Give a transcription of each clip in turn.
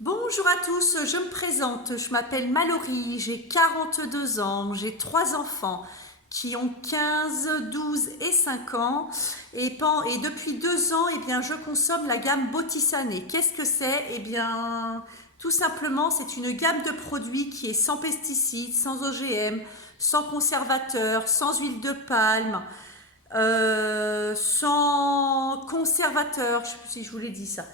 Bonjour à tous, je me présente, je m'appelle Mallory, j'ai 42 ans, j'ai 3 enfants qui ont 15, 12 et 5 ans et depuis 2 ans, je consomme la gamme Bottisané. Qu'est-ce que c'est? Tout simplement, c'est une gamme de produits qui est sans pesticides, sans OGM, sans conservateurs, sans huile de palme, sans conservateur, je ne sais pas si je vous l'ai dit ça,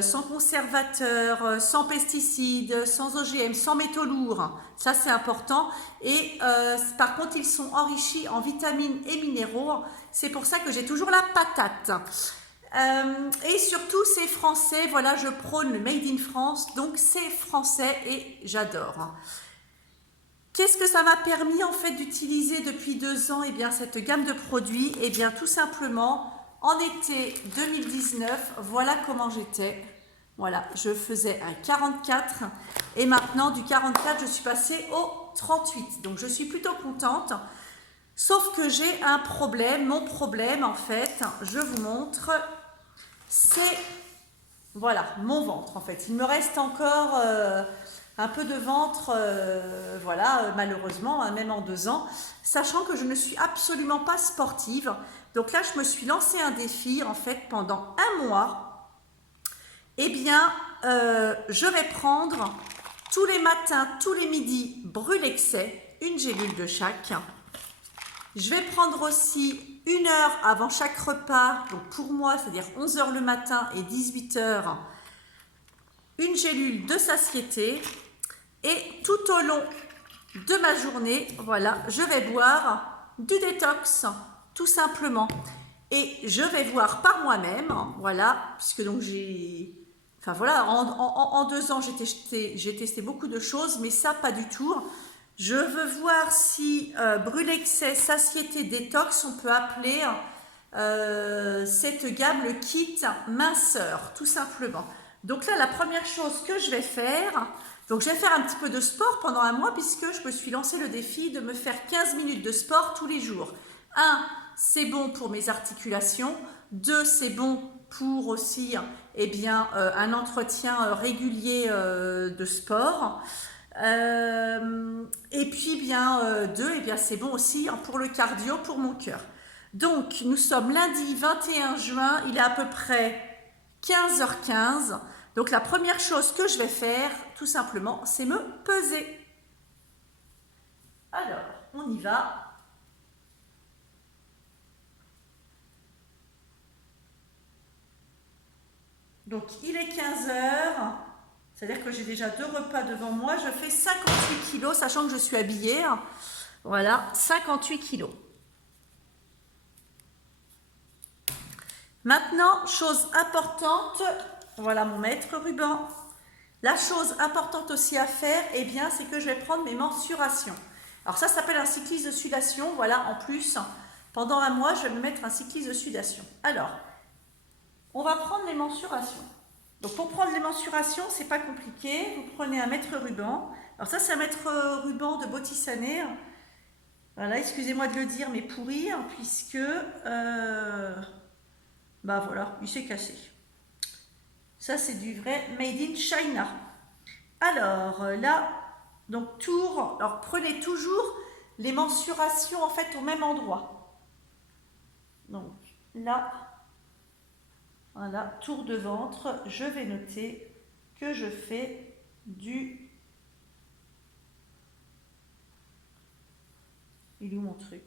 sans conservateur, sans pesticides, sans OGM, sans métaux lourds, ça c'est important. Et par contre, ils sont enrichis en vitamines et minéraux, c'est pour ça que j'ai toujours la patate. Et surtout, c'est français, voilà, je prône le Made in France, donc c'est français et j'adore. Qu'est-ce que ça m'a permis en fait d'utiliser depuis 2 ans? Cette gamme de produits, tout simplement, en été 2019, voilà comment j'étais. Voilà, je faisais un 44 et maintenant du 44, je suis passée au 38. Donc je suis plutôt contente. Sauf que j'ai un problème. Mon problème, en fait, je vous montre, c'est voilà, mon ventre en fait. Il me reste encore un peu de ventre, malheureusement, hein, même en 2 ans, sachant que je ne suis absolument pas sportive. Donc là, je me suis lancé un défi en fait pendant un mois. Je vais prendre tous les matins, tous les midis, Brulexcès, une gélule de chaque. Je vais prendre aussi 1 heure avant chaque repas, donc pour moi, c'est-à-dire 11 heures le matin et 18 heures, une gélule de satiété. Et tout au long de ma journée, voilà, je vais boire du détox, tout simplement. Et je vais voir par moi-même, voilà, puisque donc j'ai... Enfin voilà, en 2 ans, j'ai testé beaucoup de choses, mais ça, pas du tout. Je veux voir si Brulexcès, satiété, détox, on peut appeler cette gamme le kit minceur, tout simplement. Donc là, la première chose que je vais faire, donc je vais faire un petit peu de sport pendant un mois puisque je me suis lancé le défi de me faire 15 minutes de sport tous les jours. 1, c'est bon pour mes articulations. 2, c'est bon pour aussi un entretien régulier de sport. 2, c'est bon aussi pour le cardio, pour mon cœur. Donc, nous sommes lundi 21 juin, il est à peu près 15h15. Donc, la première chose que je vais faire, tout simplement, c'est me peser. Alors, on y va. Donc, il est 15h. C'est-à-dire que j'ai déjà 2 repas devant moi. Je fais 58 kilos, sachant que je suis habillée. Voilà, 58 kilos. Maintenant, chose importante, voilà mon maître ruban. La chose importante aussi à faire, c'est que je vais prendre mes mensurations. Alors ça s'appelle un cyclisme de sudation. Voilà, en plus, pendant un mois, je vais me mettre un cyclisme de sudation. Alors, on va prendre les mensurations. Donc pour prendre les mensurations, c'est pas compliqué. Vous prenez un mètre ruban. Alors ça, c'est un mètre ruban de Bottisané. Voilà, excusez-moi de le dire, mais pourri, puisque voilà, il s'est cassé. Ça, c'est du vrai Made in China. Alors là, donc tour. Alors prenez toujours les mensurations en fait au même endroit. Donc là, voilà, tour de ventre. Je vais noter que je fais du... Il est où mon truc?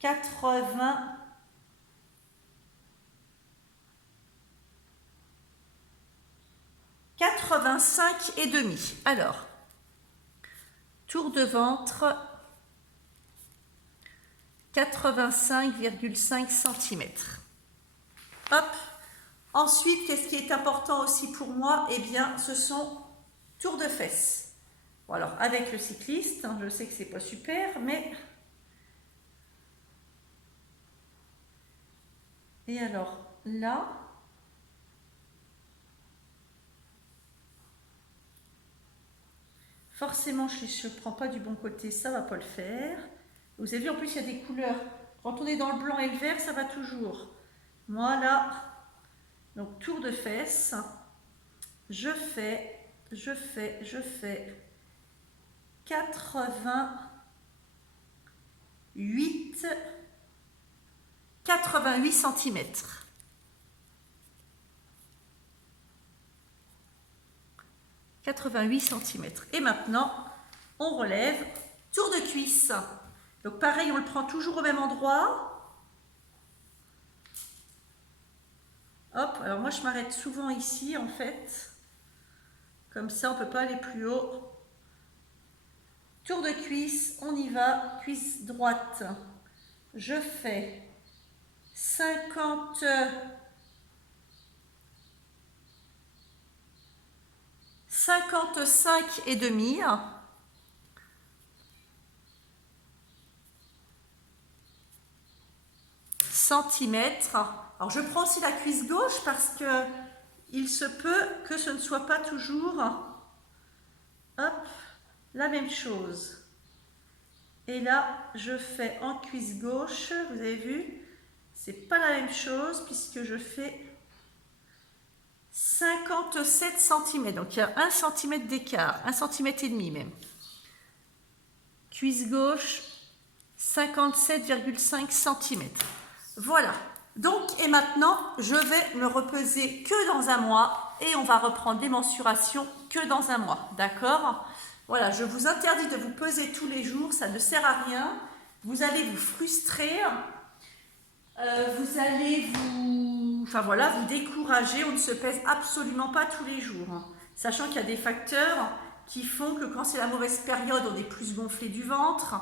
80... 85,5. Alors, tour de ventre, 85,5 cm. Hop. Ensuite, qu'est-ce qui est important aussi pour moi? Ce sont tours de fesses. Bon, alors, avec le cycliste, je sais que c'est pas super, mais... Et alors, là... Forcément, je ne prends pas du bon côté, ça va pas le faire. Vous avez vu, en plus, il y a des couleurs. Quand on est dans le blanc et le vert, ça va toujours. Voilà. Donc, tour de fesses. Je fais je fais 88 centimètres. Et maintenant, on relève, tour de cuisse. Donc pareil, on le prend toujours au même endroit. Hop, alors moi je m'arrête souvent ici en fait. Comme ça, on ne peut pas aller plus haut. Tour de cuisse, on y va, cuisse droite. Je fais 55 et demi. Centimètres. Alors je prends aussi la cuisse gauche parce que il se peut que ce ne soit pas toujours la même chose. Et là, je fais en cuisse gauche, vous avez vu, c'est pas la même chose puisque je fais 57 cm. Donc il y a 1 cm d'écart, 1 cm et demi même. Cuisse gauche, 57,5 cm. Voilà. Donc, et maintenant, je vais me repeser que dans un mois et on va reprendre des mensurations que dans un mois. D'accord ? Voilà, je vous interdis de vous peser tous les jours, ça ne sert à rien. Vous allez vous frustrer, vous allez vous décourager. On ne se pèse absolument pas tous les jours. Sachant qu'il y a des facteurs qui font que quand c'est la mauvaise période, on est plus gonflé du ventre.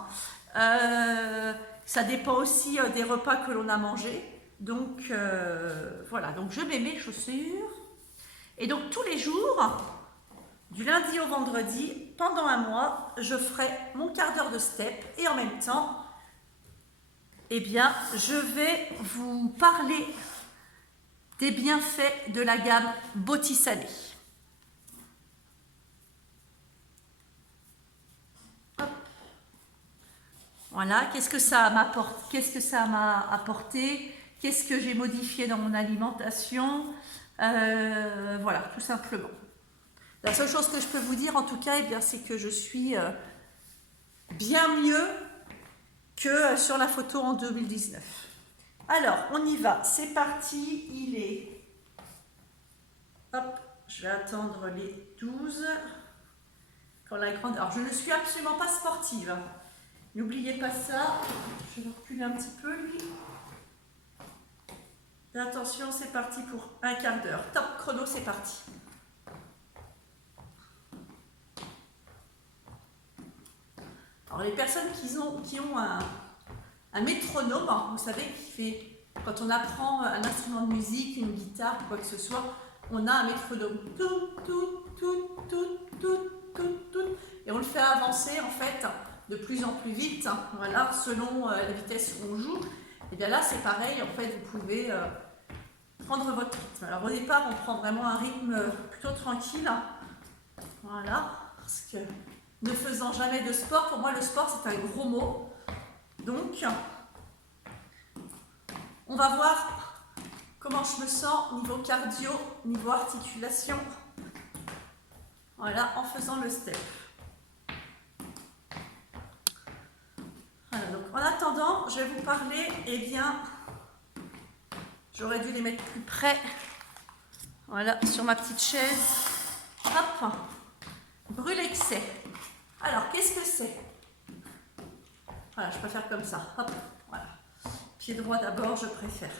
Ça dépend aussi des repas que l'on a mangés. Donc voilà, donc je mets mes chaussures et donc tous les jours, du lundi au vendredi, pendant un mois, je ferai mon quart d'heure de step et en même temps, eh bien, je vais vous parler des bienfaits de la gamme Botticelli. Voilà, qu'est-ce que ça m'apporte, qu'est-ce que ça m'a apporté, qu'est-ce que j'ai modifié dans mon alimentation, voilà, tout simplement. La seule chose que je peux vous dire, en tout cas, eh bien, c'est que je suis bien mieux que sur la photo en 2019. Alors, on y va, c'est parti, il est... Hop, je vais attendre les 12. Quand la grande... Alors, je ne suis absolument pas sportive. N'oubliez pas ça. Je vais reculer un petit peu, lui. Et attention, c'est parti pour un quart d'heure. Top chrono, c'est parti. Alors, les personnes qui ont un métronome, vous savez, qui fait, quand on apprend un instrument de musique, une guitare, quoi que ce soit, on a un métronome. Tout, tout, tout, tout, tout, tout, tout. Et on le fait avancer, en fait, de plus en plus vite, voilà, selon la vitesse où on joue. Et bien là, c'est pareil, en fait, vous pouvez prendre votre rythme. Alors au départ, on prend vraiment un rythme plutôt tranquille, voilà, parce que ne faisant jamais de sport, pour moi, le sport, c'est un gros mot. Donc, on va voir comment je me sens niveau cardio, niveau articulation, voilà, en faisant le step. Voilà, donc en attendant, je vais vous parler, eh bien, j'aurais dû les mettre plus près, voilà, sur ma petite chaise. Hop, Brulexcès. Alors, qu'est-ce que c'est? Voilà, je préfère comme ça, hop, voilà. Pied droit d'abord, je préfère.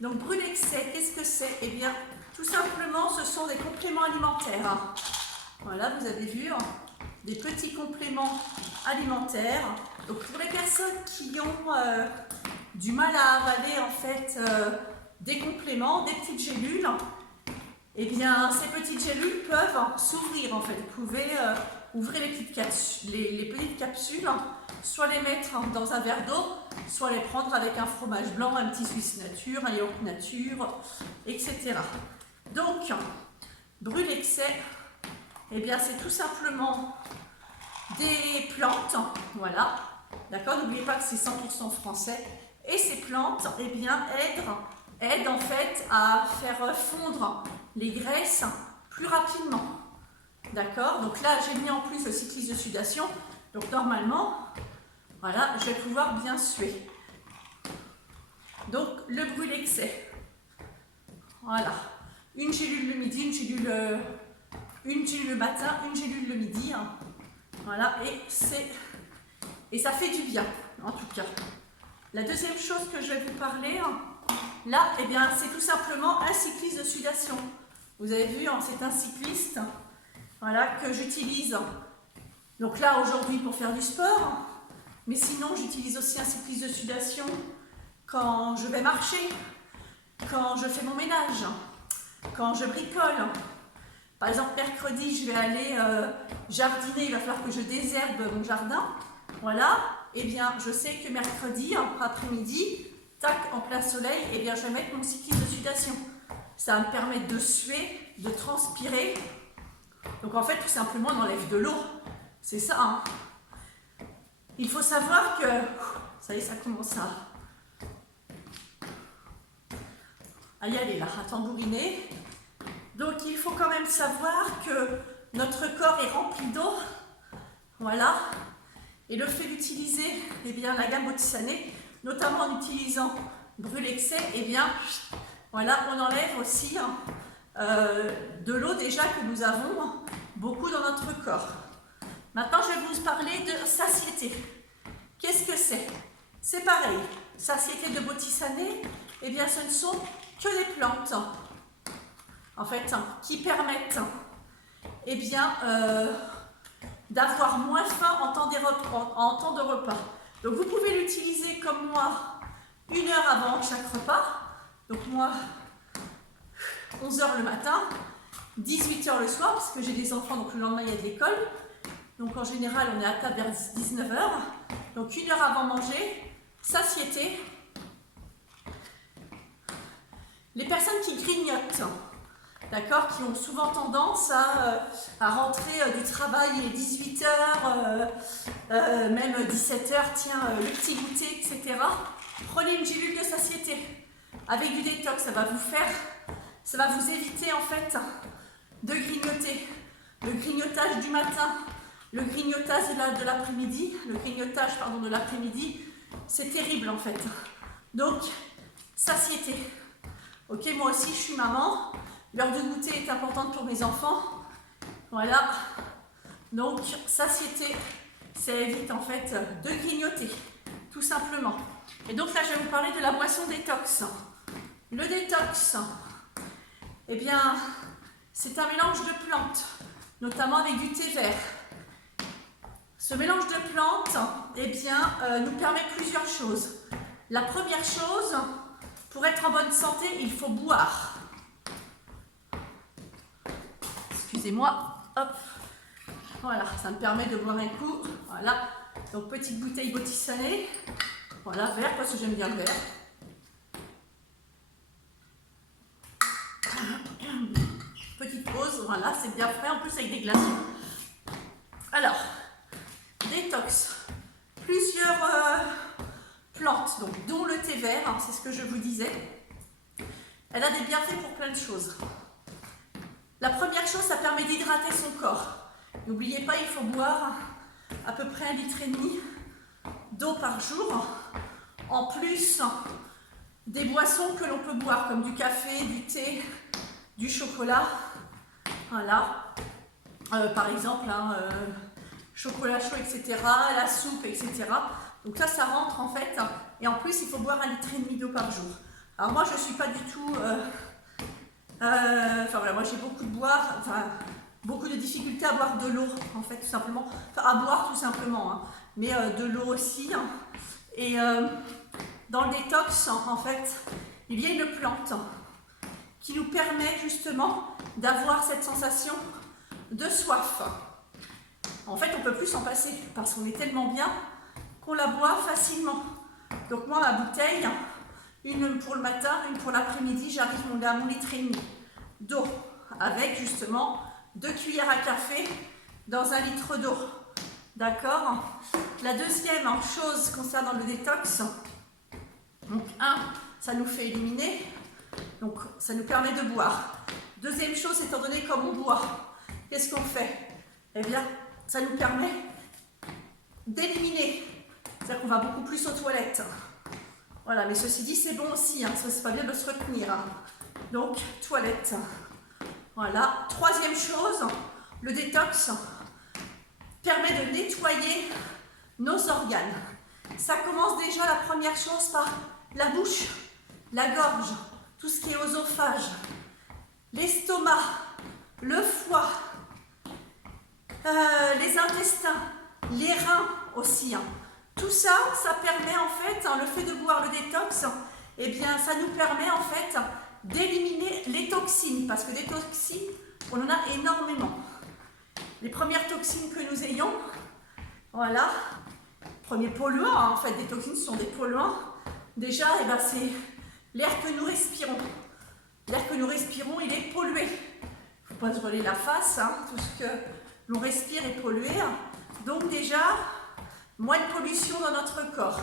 Donc, Brulexcès, qu'est-ce que c'est? Eh bien, tout simplement, ce sont des compléments alimentaires. Voilà, vous avez vu, des petits compléments alimentaires. Donc pour les personnes qui ont du mal à avaler en fait des compléments, des petites gélules, eh bien ces petites gélules peuvent s'ouvrir en fait. Vous pouvez ouvrir les petites capsules, soit les mettre dans un verre d'eau, soit les prendre avec un fromage blanc, un petit Suisse nature, un yaourt nature, etc. Donc, Brulexcès, eh bien c'est tout simplement des plantes, voilà. D'accord, n'oubliez pas que c'est 100% français. Et ces plantes, eh bien, aident en fait à faire fondre les graisses plus rapidement. D'accord? Donc là, j'ai mis en plus le cycliste de sudation. Donc normalement, voilà, je vais pouvoir bien suer. Donc le Brulexais. Voilà. Une gélule le midi, une gélule le matin, une gélule le midi. Hein. Voilà, et ça fait du bien, en tout cas. La deuxième chose que je vais vous parler, hein, là, eh bien, c'est tout simplement un cycliste de sudation. Vous avez vu, hein, c'est un cycliste, voilà, que j'utilise. Donc là, aujourd'hui, pour faire du sport. Mais sinon, j'utilise aussi un cycliste de sudation quand je vais marcher, quand je fais mon ménage, quand je bricole. Par exemple, mercredi, je vais aller jardiner, il va falloir que je désherbe mon jardin. Voilà, et bien, je sais que mercredi, après-midi, tac, en plein soleil, et bien, je vais mettre mon cycliste de sudation. Ça va me permettre de suer, de transpirer. Donc, en fait, tout simplement, on enlève de l'eau. C'est ça, hein. Il faut savoir que, ça y est, ça commence à y aller là, à tambouriner. Donc il faut quand même savoir que notre corps est rempli d'eau, voilà. Et le fait d'utiliser eh bien, la gamme Botisané, notamment en utilisant Brulexais, eh bien, voilà, on enlève aussi de l'eau déjà que nous avons beaucoup dans notre corps. Maintenant, je vais vous parler de satiété. Qu'est-ce que c'est? C'est pareil, satiété de Botisané, eh bien, ce ne sont que des plantes, en fait, qui permettent, eh bien, d'avoir moins faim en temps de repas. Donc, vous pouvez l'utiliser comme moi, 1 heure avant chaque repas. Donc, moi, 11 h le matin, 18 h le soir, parce que j'ai des enfants, donc le lendemain, il y a de l'école. Donc, en général, on est à table vers 19 h. Donc, 1 heure avant manger, satiété. Les personnes qui grignotent, d'accord, qui ont souvent tendance à rentrer du travail, il est 18 h, même 17 h, tiens, le petit goûter, etc. Prenez une gélule de satiété avec du détox, ça va vous éviter en fait de grignoter. Le grignotage du matin, le grignotage de l'après-midi, de l'après-midi, c'est terrible en fait. Donc, satiété. Ok, moi aussi je suis maman. L'heure de goûter est importante pour mes enfants. Voilà. Donc, satiété, ça évite en fait de grignoter, tout simplement. Et donc là, je vais vous parler de la boisson détox. Le détox, eh bien, c'est un mélange de plantes, notamment avec du thé vert. Ce mélange de plantes, eh bien, nous permet plusieurs choses. La première chose, pour être en bonne santé, il faut boire. Excusez-moi, hop, voilà, ça me permet de boire un coup, voilà, donc petite bouteille Botisané, voilà, vert, parce que j'aime bien le vert. Petite pause, voilà, c'est bien frais, en plus avec des glaçons. Alors, détox, plusieurs plantes, donc, dont le thé vert, hein, c'est ce que je vous disais. Elle a des bienfaits pour plein de choses. La première chose, ça permet d'hydrater son corps. N'oubliez pas, il faut boire à peu près 1,5 litre d'eau par jour, en plus des boissons que l'on peut boire, comme du café, du thé, du chocolat. Voilà. Par exemple, chocolat chaud, etc., la soupe, etc. Donc ça rentre en fait. Et en plus, il faut boire 1,5 litre d'eau par jour. Alors moi, je ne suis pas du tout... enfin voilà, moi j'ai beaucoup de difficultés à boire de l'eau, en fait, tout simplement. Enfin, à boire tout simplement, hein. Mais de l'eau aussi. Hein. Et dans le détox, en fait, il y a une plante qui nous permet justement d'avoir cette sensation de soif. En fait, on ne peut plus s'en passer parce qu'on est tellement bien qu'on la boit facilement. Donc moi, ma bouteille, une pour le matin, une pour l'après-midi, j'arrive à mon 1,5 litre d'eau avec justement 2 cuillères à café dans 1 litre d'eau. D'accord? La deuxième chose concernant le détox, donc ça nous fait éliminer, donc ça nous permet de boire. Deuxième chose, étant donné comme on boit, qu'est-ce qu'on fait? Eh bien, ça nous permet d'éliminer. C'est-à-dire qu'on va beaucoup plus aux toilettes. Voilà, mais ceci dit, c'est bon aussi, hein, c'est pas bien de se retenir. Hein. Donc, toilettes. Voilà. Troisième chose, le détox permet de nettoyer nos organes. Ça commence déjà la première chose par la bouche, la gorge, tout ce qui est oesophage, l'estomac, le foie, les intestins, les reins aussi. Hein. Tout ça, ça permet en fait, hein, le fait de boire le détox, eh bien ça nous permet en fait d'éliminer les toxines, parce que des toxines, on en a énormément. Les premières toxines que nous ayons, voilà, premier polluant, hein, en fait, des toxines sont des polluants. Déjà, eh ben, c'est l'air que nous respirons. L'air que nous respirons, il est pollué. Il ne faut pas se voiler la face, hein, tout ce que l'on respire est pollué. Donc déjà, moins de pollution dans notre corps.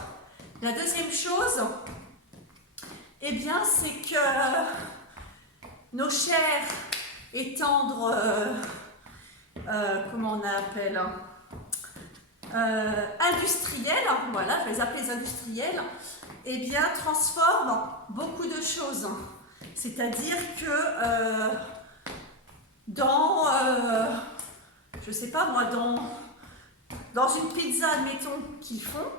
La deuxième chose, eh bien, c'est que nos chairs et tendres, comment on appelle, industriels, voilà, je les appelle les industriels, eh bien, transforment beaucoup de choses. C'est-à-dire que je sais pas moi, dans une pizza, admettons, qu'ils font,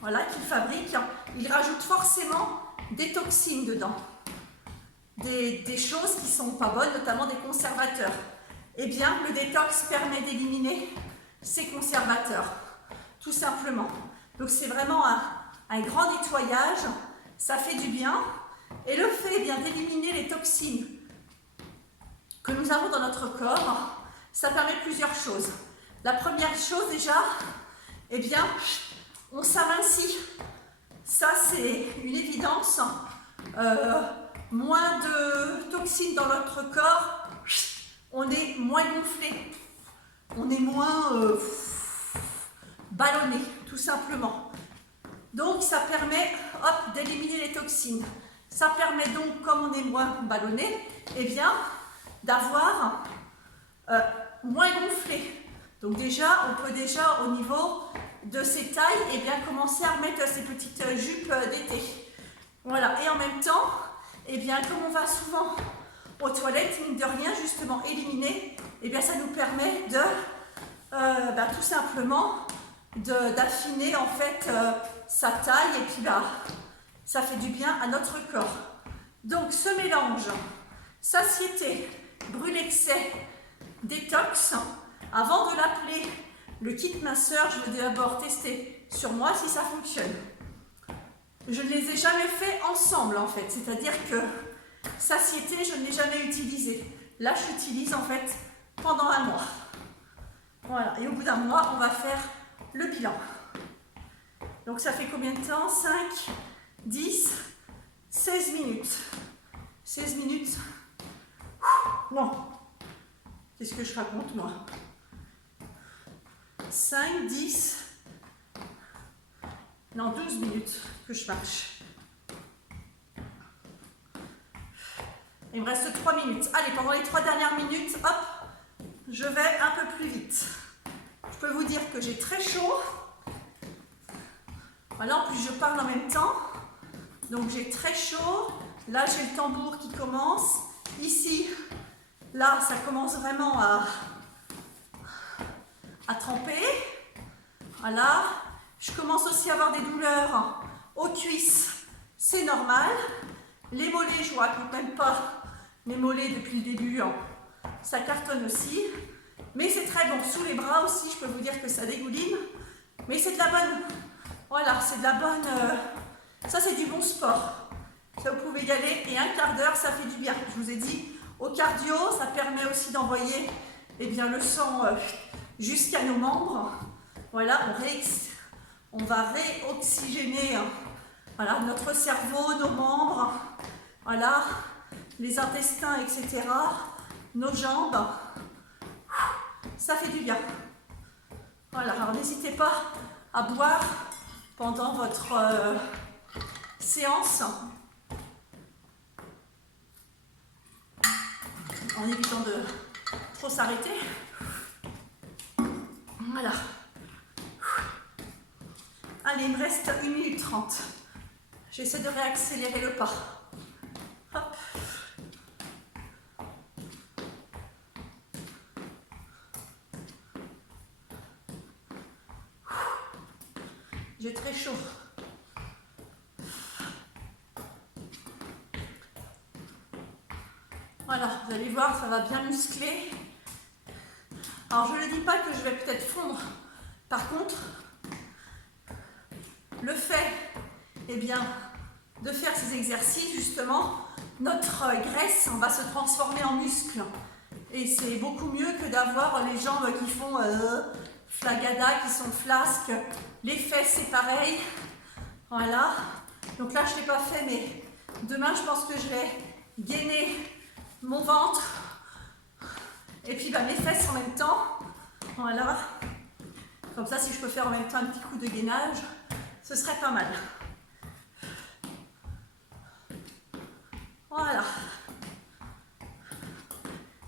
voilà, qu'ils fabriquent, ils rajoutent forcément des toxines dedans. Des choses qui sont pas bonnes, notamment des conservateurs. Eh bien, le détox permet d'éliminer ces conservateurs, tout simplement. Donc, c'est vraiment un grand nettoyage, ça fait du bien. Et le fait bien d'éliminer les toxines que nous avons dans notre corps, ça permet plusieurs choses. La première chose déjà, eh bien, on s'amincit. Ça, c'est une évidence. Moins de toxines dans notre corps, on est moins gonflé, on est moins ballonné, tout simplement. Donc, ça permet d'éliminer les toxines. Ça permet donc, comme on est moins ballonné, eh bien, d'avoir moins gonflé. Donc déjà, on peut déjà, au niveau de ces tailles, eh bien, commencer à remettre ces petites jupes d'été. Voilà, et en même temps, eh bien, comme on va souvent aux toilettes, mine de rien, justement, éliminer, eh bien, ça nous permet de, tout simplement, d'affiner, en fait, sa taille, et puis, ça fait du bien à notre corps. Donc, ce mélange, satiété, brûle-excès, détox, avant de l'appeler le kit minceur, je vais d'abord tester sur moi si ça fonctionne. Je ne les ai jamais fait ensemble en fait, c'est-à-dire que satiété, je ne l'ai jamais utilisé. Là, je l'utilise en fait pendant un mois. Voilà, et au bout d'un mois, on va faire le bilan. Donc ça fait combien de temps? 5, 10, 16 minutes. 16 minutes. Non. Qu'est-ce que je raconte moi? 5, 10, non 12 minutes que je marche. Il me reste 3 minutes. Allez, pendant les 3 dernières minutes, hop, je vais un peu plus vite. Je peux vous dire que j'ai très chaud. Voilà, en plus je parle en même temps. Donc j'ai très chaud. Là, j'ai le tambour qui commence. Ici, là, ça commence vraiment à tremper. Voilà. Je commence aussi à avoir des douleurs aux cuisses. C'est normal. Les mollets, je ne vous raconte même pas. Les mollets depuis le début, ça cartonne aussi. Mais c'est très bon. Sous les bras aussi, je peux vous dire que ça dégouline. Mais c'est de la bonne... Voilà, c'est de la bonne... ça, c'est du bon sport. Ça, vous pouvez y aller. Et un quart d'heure, ça fait du bien. Je vous ai dit, au cardio, ça permet aussi d'envoyer le sang jusqu'à nos membres. Voilà, on va réoxygéner voilà, notre cerveau, nos membres, voilà, les intestins, etc., nos jambes. Ça fait du bien. Voilà, alors n'hésitez pas à boire pendant votre séance en évitant de trop s'arrêter. Voilà. Allez, il me reste 1 minute 30. J'essaie de réaccélérer le pas. Hop. J'ai très chaud. Voilà, vous allez voir, ça va bien muscler. Alors, je ne dis pas que je vais peut-être fondre. Par contre, le fait, eh bien, de faire ces exercices, justement, notre graisse va se transformer en muscle. Et c'est beaucoup mieux que d'avoir les jambes qui font flagada, qui sont flasques. Les fesses, c'est pareil. Voilà. Donc là, je ne l'ai pas fait, mais demain, je pense que je vais gainer mon ventre. Et puis, mes fesses en même temps. Voilà. Comme ça, si je peux faire en même temps un petit coup de gainage, ce serait pas mal. Voilà.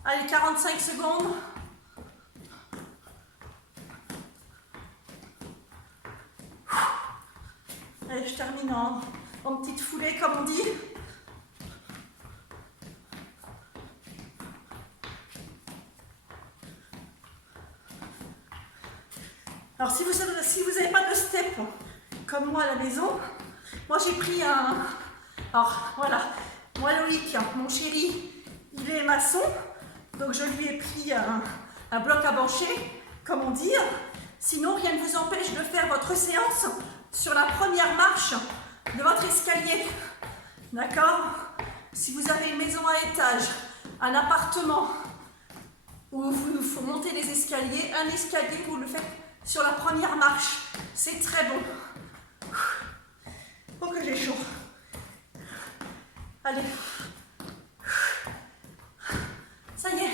Allez, 45 secondes. Allez, je termine en petite foulée, comme on dit. Alors, si vous n'avez pas de step comme moi à la maison, moi j'ai pris un... Alors, voilà, moi Loïc, mon chéri, il est maçon, donc je lui ai pris un bloc à bancher, comme on dit. Sinon, rien ne vous empêche de faire votre séance sur la première marche de votre escalier. D'accord? Si vous avez une maison à étage, un appartement où il faut monter les escaliers, un escalier, vous le faites sur la première marche. C'est très bon. Oh que j'ai chaud. Allez. Ça y est.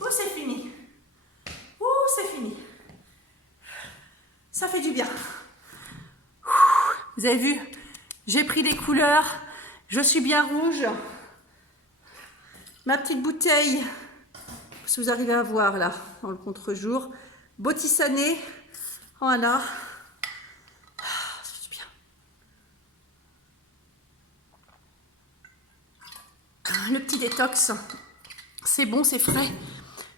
Oh, c'est fini. Oh, c'est fini. Ça fait du bien. Vous avez vu? J'ai pris les couleurs. Je suis bien rouge. Ma petite bouteille, si vous arrivez à voir là, dans le contre-jour. Botisané, voilà. Ça fait du bien. Le petit détox, c'est bon, c'est frais,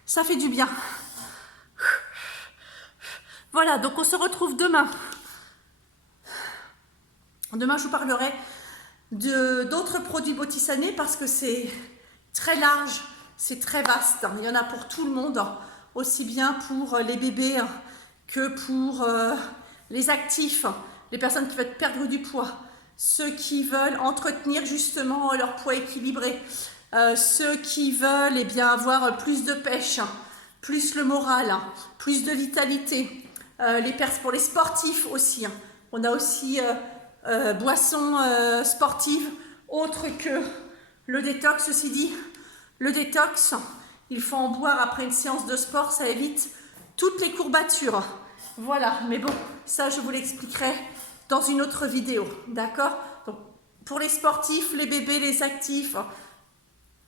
ça fait du bien. Voilà, donc on se retrouve demain. Demain, je vous parlerai d'autres produits Botisané parce que c'est très large, c'est très vaste. Il y en a pour tout le monde. Aussi bien pour les bébés que pour les actifs, les personnes qui veulent perdre du poids, ceux qui veulent entretenir justement leur poids équilibré, ceux qui veulent avoir plus de pêche, plus le moral, plus de vitalité, pour les sportifs aussi. On a aussi boissons sportives autres que le détox. Ceci dit, le détox, il faut en boire après une séance de sport, ça évite toutes les courbatures. Voilà, mais bon, ça je vous l'expliquerai dans une autre vidéo, d'accord? Donc, pour les sportifs, les bébés, les actifs,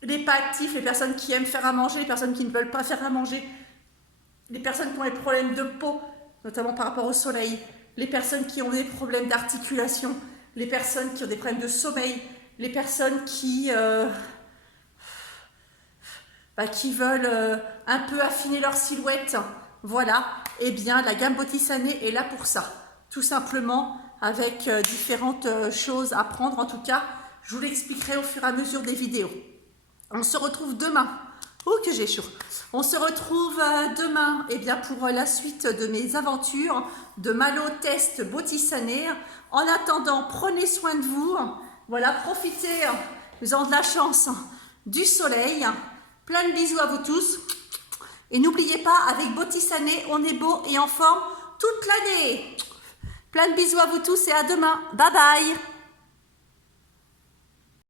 les pas actifs, les personnes qui aiment faire à manger, les personnes qui ne veulent pas faire à manger, les personnes qui ont des problèmes de peau, notamment par rapport au soleil, les personnes qui ont des problèmes d'articulation, les personnes qui ont des problèmes de sommeil, les personnes qui veulent un peu affiner leur silhouette, voilà, eh bien la gamme Botisané est là pour ça, tout simplement avec différentes choses à prendre. En tout cas, je vous l'expliquerai au fur et à mesure des vidéos. On se retrouve demain. Oh que j'ai chaud. On se retrouve demain pour la suite de mes aventures de Malo Test Botisané. En attendant, prenez soin de vous. Voilà, profitez, nous avons de la chance, du soleil. Plein de bisous à vous tous. Et n'oubliez pas, avec Botisané, on est beau et en forme toute l'année. Plein de bisous à vous tous et à demain. Bye bye.